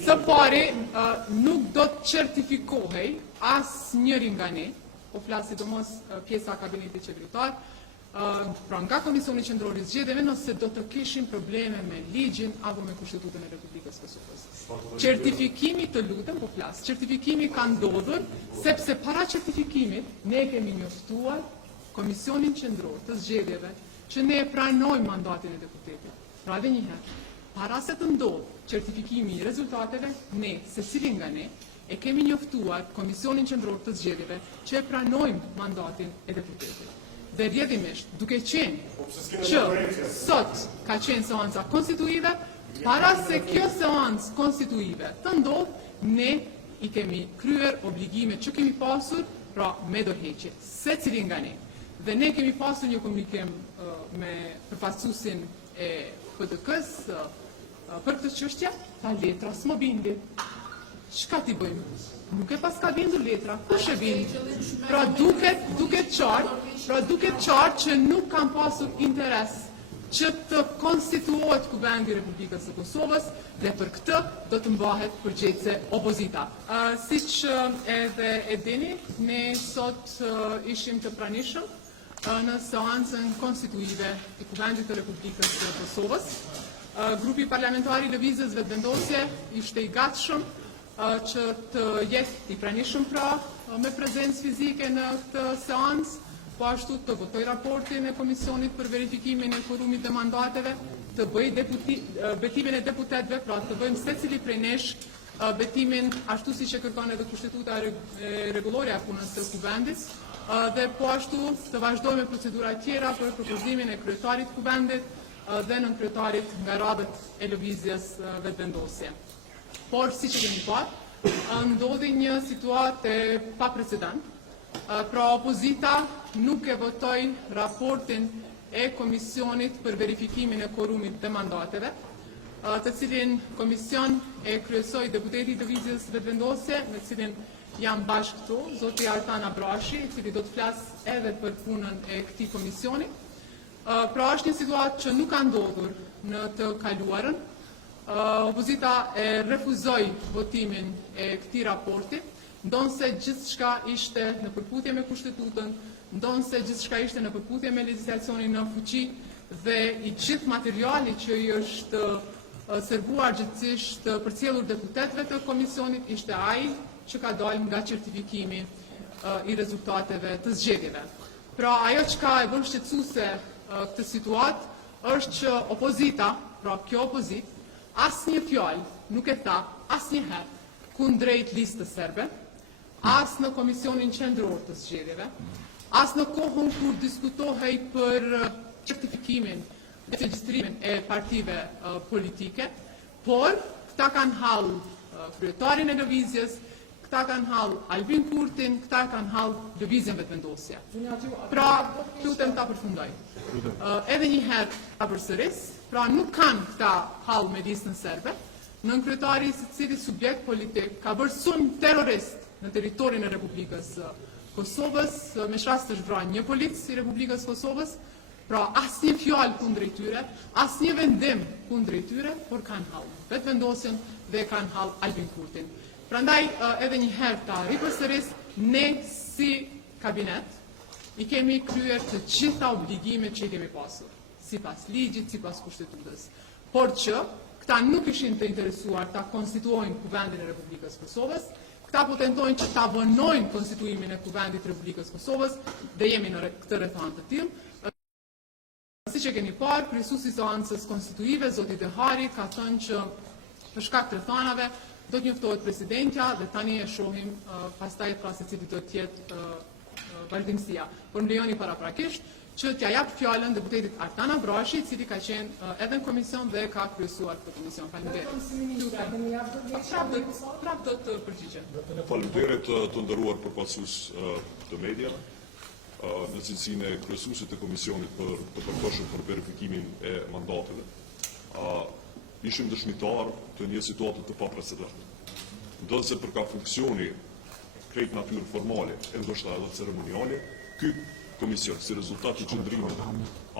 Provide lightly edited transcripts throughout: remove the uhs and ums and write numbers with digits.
Së pari, nuk do të certifikohej as njëri nga ne, po flas sidomos pjesa kabinetit qeveritar, pra nga Komisioni Qendror i Zgjedhjeve, nëse do të kishim probleme me ligjin apo me Kushtetutën e Republikës Kosovës. Certifikimi, të lutem, po flas, certifikimi ka ndodhur sepse para certifikimit ne kemi njoftuar Komisionin Qendror të Zgjedhjeve që ne e pranojmë mandatin e deputetit. Pra edhe një herë, para se të ndodhë certifikimi i rezultateve, ne, secili nga ne, e kemi njoftuar Komisionin Qendror të Zgjedhjeve që e pranojmë mandatin e deputetit. Dhe rrjedhimisht, duke qenë që sot ka qenë seanca konstituive, para se kjo seancë konstituive të ndodhë, ne i kemi kryer obligimet që kemi pasur, pra me dorëheqje, secili nga ne. Dhe ne kemi pasur një komunikim me përfaqësuesin e PDK-s për këtë çështje, ta letra s'më bindi. Çka ti bëjmë? Nuk e pas ka bindur letra, kush e bind? Pra duket qartë që nuk kanë pasur interes që të konstituohet Kuvendi i Republikës së Kosovës dhe për këtë do të mbahet përgjegjëse opozita. Siç edhe e dini, ne sot ishim të pranishëm në seancën konstituive të Kuvendit të Republikës së Kosovës. Grupi parlamentari i Lëvizjes Vetëvendosje ishte i gatshëm që të jetë i pranishëm pra me prezencë fizike në këtë seancë, po ashtu të votoj raportin e Komisionit për verifikimin e quorumit dhe mandateve, të bëj betimin e deputetëve, pra të bëjmë secili prej nesh betimin ashtu siç e kërkon edhe Kushtetuta e rregullore e punës së Kuvendit, dhe po ashtu të vazhdojmë me procedura tjera për propozimin e kryetarit të Kuvendit dhe nënkryetarit nga radhët e Lëvizjes Vetëvendosje. Por, si që kemi parë, ndodhi një situatë e pa precedent. Pra opozita nuk e votoi raportin e Komisionit për verifikimin e quorumit dhe mandateve, të cilin komision e kryesoi deputeti i Lëvizjes Vetëvendosje, me cilin jam bashkë këtu, zoti Artan Abrashi, i cili do të flasë edhe për punën e këtij komisioni. Pra është një situatë që nuk ka ndodhur në të kaluarën. Opozita e refuzoi votimin e këtij raporti, ndonse gjithçka ishte në përputhje me Kushtetutën, ndonse gjithçka ishte në përputhje me legjislacionin në fuqi dhe i gjithë materiali që i është servuar gjithësisht përcjellur deputetëve të komisionit ishte ai që ka dalë nga certifikimi i rezultateve të zgjedhjeve. Pra ajo çka e bën shqetësuese këtë situatë është që opozita, pra kjo opozitë, asnjë fjalë nuk e tha asnjëherë kundrejt listës serbe, as në Komisionin Qendror të Zgjedhjeve, as në kohën kur diskutohej për certifikimin dhe regjistrimin e partive politike, por këta kanë hall kryetarin e Lëvizjes, këta kanë hall Albin Kurtin, këta kanë hall Lëvizjen Vetëvendosje. Pra, lutem ta përfundoj. Edhe një herë ta përsëris, pra nuk kanë këta hall me listën serbe, nënkryetari i cili subjekt politik ka bërë sulm terrorist në territorin e Republikës Kosovës, me shras të zhvrojë një polic i Republikës Kosovës, pra asnjë fjalë kundrejt tyre, asnjë vendim kundrejt tyre, por kanë hall Vetëvendosjen dhe kanë hall Albin Kurtin. Prandaj edhe një herë ta ripërsëris, ne si kabinet i kemi kryer të gjitha obligimet që i kemi pasur, sipas ligjit, sipas Kushtetutës. Por që këta nuk ishin të interesuar ta konstituojnë Kuvendin e Republikës Kosovës, këta po tentojnë që ta vënojnë konstituimin e Kuvendit të Republikës Kosovës dhe jemi në këtë rrethanë të tillë. Siç e keni parë, kryesuesi i seancës konstituive, zoti Dehari, ka thënë që për shkak të rrethanave do të njoftohet presidentja dhe tani e shohim pastaj pra se cili do të jetë vazhdimësia. Por më lejoni paraprakisht që t'ja jap fjalën deputetit Artan Abrashi, i cili ka qenë edhe në komision dhe ka kryesuar këtë komision. Faleminderit. Prap do të përgjigjem. Faleminderit të nderuar përfaqësues të mediave, në cilësinë e kryesuesit të komisionit për të përkohshëm për verifikimin e mandateve. Ishim dëshmitar të një situate të paprecedente. Ndonse për ka funksioni krejt natyrë formale e ndoshta edhe ceremoniale, ky komision si rezultat të qëndrimit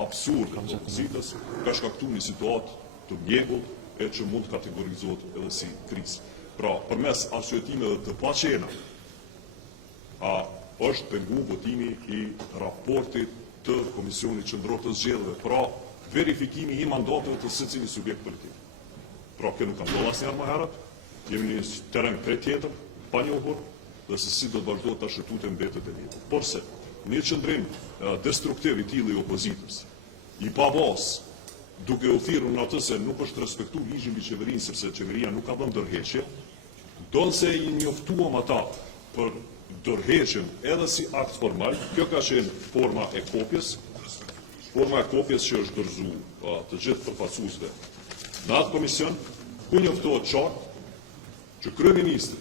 absurd të opozitës ka shkaktuar një situatë të mjegull e që mund kategorizohet edhe si krizë. Pra, përmes arsyetimeve të paqena, është pengu votimi I raportit të Komisionit Qendror të Zgjedhjeve, pra verifikimi I mandateve të secili subjekt politik. Pra, kjo nuk ka ndodhur asnjëherë më herët, jemi në një terren krejt tjetër, pa njohur, dhe se si do të vazhdojë ta shëtutë mbetet e vjetë. Porse, një qëndrim destruktiv I tillë I opozitës, I pavos, duke u thirrur në atë se nuk është respektuar ligji mbi qeverinë sepse qeveria nuk ka vënë ndërheqje, donse I njoftuam ata për ndërheqjen edhe si akt formal, kjo ka qenë forma e kopjes që është dorëzuar të gjithë përfaqësuesve në atë komision, ku njoftohet qartë që kryeministri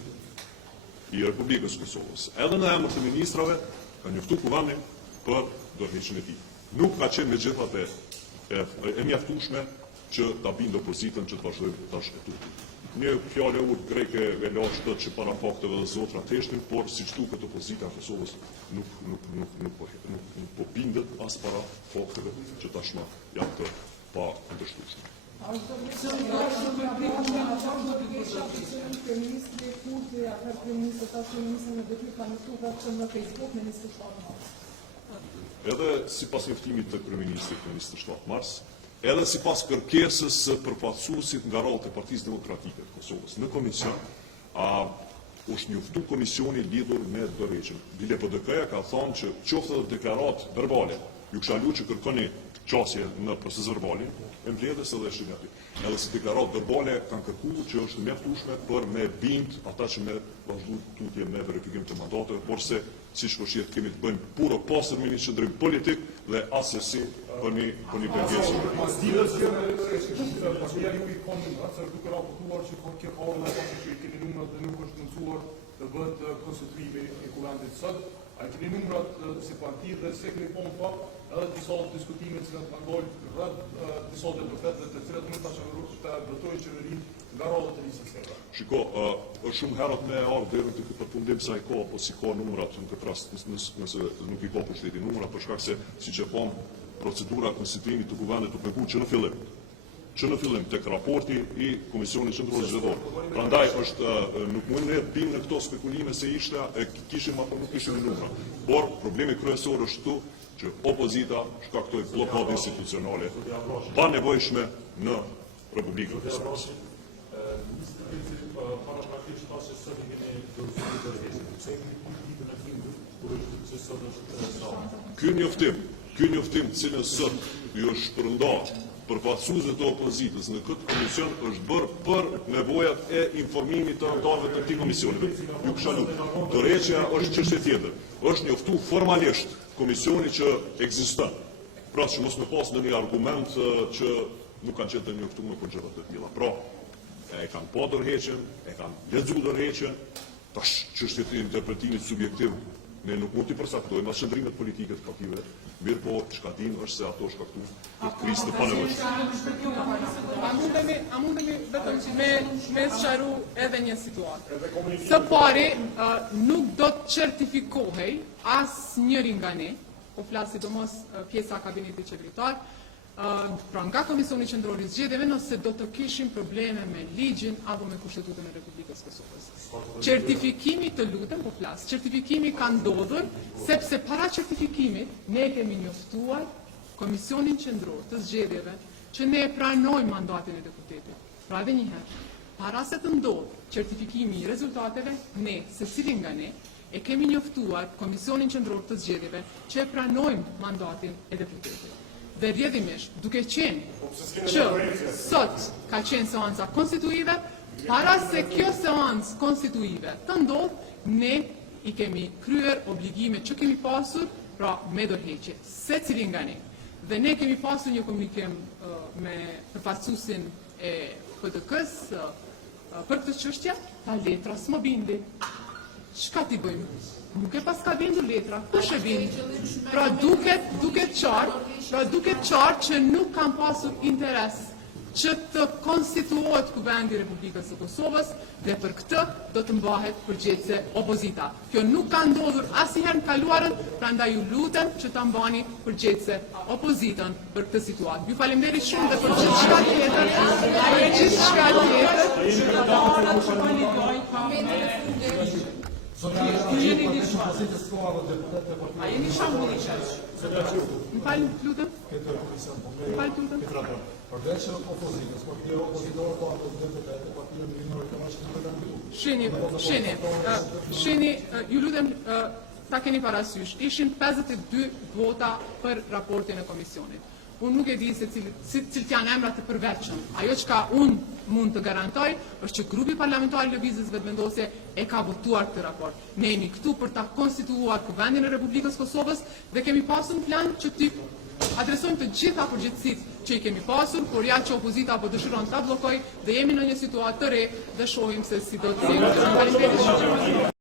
I Republikës Kosovës, edhe në emër të ministrave, ka njoftuar kuvanin për ndërheqjen e tij. Nuk ka qenë megjithatë e mjaftueshme që ta bindë opozitën që të vazhdojë ta shkëtutë. Një fjalë e urtë greke e lashtë që para fakteve dhe zotra teshtin, por siç duket opozita e Kosovës nuk po bindet as para fakteve që tashmë janë të pa kundërshtueshme. Edhe sipas njoftimit të kryeministrit në 27 mars, edhe sipas kërkesës së përfaqësuesit nga rrallët e Partisë Demokratike të Kosovës në komision, është njoftuar komisioni lidhur me dorëheqjen. Bile PDK-ja ka thënë që qoftë edhe deklaratë verbale, ju kisha luajtur që kërkoni qasje në proces verbalin, e mbledhjes edhe shihni aty. Edhe si deklaratë verbale kanë kërkuar që është mjaftueshme për me bind ata që me vazhdu tutje me verifikim të mandateve, por se siç po shihet kemi të bëjmë puro pasër me një qëndrim politik dhe asesi për një pengesë. Të bëhet konstituimi I kuventit sot, a keni numrat si parti dhe se keni po më fakt, edhe disa diskutime që kanë ngolë rreth disa deputetëve të cilët mund ta votojnë qeverinë nga rrallët e listës së Shiko, është shumë herët me ardhur deri në këtë përfundim sa I ka apo si ka numrat në këtë rast, nëse nuk I ka pushteti numra, për shkak se siç e pam procedura konstituimit të kuvendit u pengu që në fillim tek raporti I Komisionit Qendror Zgjedhor. Prandaj nuk mund ne të bimë në këto spekulime se kishim apo nuk kishim numra. Por problemi kryesor është këtu që opozita shkaktoi bllokadë institucionale pa nevojshme në Republikën e Kosovës. Ky njoftim cilën sot ju është shpërndar përfaqësuesve të opozitës në këtë komision është bërë për nevojat e informimit të anëtarëve të këtij komisioni. Ju kisha lutur. Dorëheqja është çështje tjetër. Është njoftuar formalisht komisioni që ekziston. Pra që mos më pas ndonjë argument që nuk kanë qenë të njoftuar për gjëra të tilla. Pra, e kanë pa dorëheqjen, e kanë lexuar dorëheqjen, tash çështja e interpretimit subjektiv ne nuk mund t'i përcaktojmë as qëndrimet politike të partive, mirë po çka dinë është se ato shkaktuan krizë të panevojshme. A mundemi vetëm me sqaru edhe një situatë. Së pari, nuk do të certifikohej asnjëri nga ne, po flas sidomos pjesa e kabinetit qeveritar, pra nga Komisioni Qendror I Zgjedhjeve nëse do të kishim probleme me ligjin apo me kushtetutën e Republikës Kosovës. Certifikimi të lutem, po flas, certifikimi ka ndodhur sepse para certifikimit ne kemi njoftuar Komisionin Qendror të Zgjedhjeve që ne e pranojmë mandatin e deputetit. Pra edhe një herë, para se të ndodhë certifikimi I rezultateve, ne, secili nga ne, e kemi njoftuar Komisionin Qendror të Zgjedhjeve që e pranojmë mandatin e deputetit. Dhe rrjedhimisht, duke qenë që sot ka qenë seanca konstituive, para se kjo seancë konstituive të ndodhë, ne I kemi kryer obligimet që kemi pasur, pra me dorëheqje, secili nga ne. Dhe ne kemi pasur një komunikim me përfaqësuesin e PDK-s për këtë çështje, ta letra s'më bindi. Çka ti bëjmë? Nuk e pas ka bindur letra, kush e bind? Pra duket qartë që nuk kanë pasur interes që të konstituohet Kuvendi i Republikës së Kosovës dhe për këtë do të mbahet përgjegjëse opozita. Kjo nuk ka ndodhur asnjëherë në kaluarën, prandaj ju lutem që ta mbani përgjegjëse opozitën për këtë situatë. Ju faleminderit shumë dhe për gjithçka tjetër, për gjithçka tjetër. A jeni shambulli qesh? Më falë lutem? Më falë lutem? Përveç opozitës, por kjo opozitorë po ato deputetë, partia minore ka marrë të kandidaturë. Sheni, ju lutem ta keni parasysh, ishin 52 vota për raportin e komisionit. Unë nuk e di se cilët janë emrat të përveçëm. Ajo që unë mund të garantoj është që grupi parlamentar i Lëvizjes Vetëvendosje e ka votuar këtë raport. Ne jemi këtu për ta konstituuar Kuvendin e Republikës Kosovës dhe kemi pasur në plan që ty adresojmë të gjitha përgjegjësitë që i kemi pasur, por ja që opozita apo dëshiron ta bllokojë dhe jemi në një situatë të re dhe shohim se si do të sjellë. Faleminderit.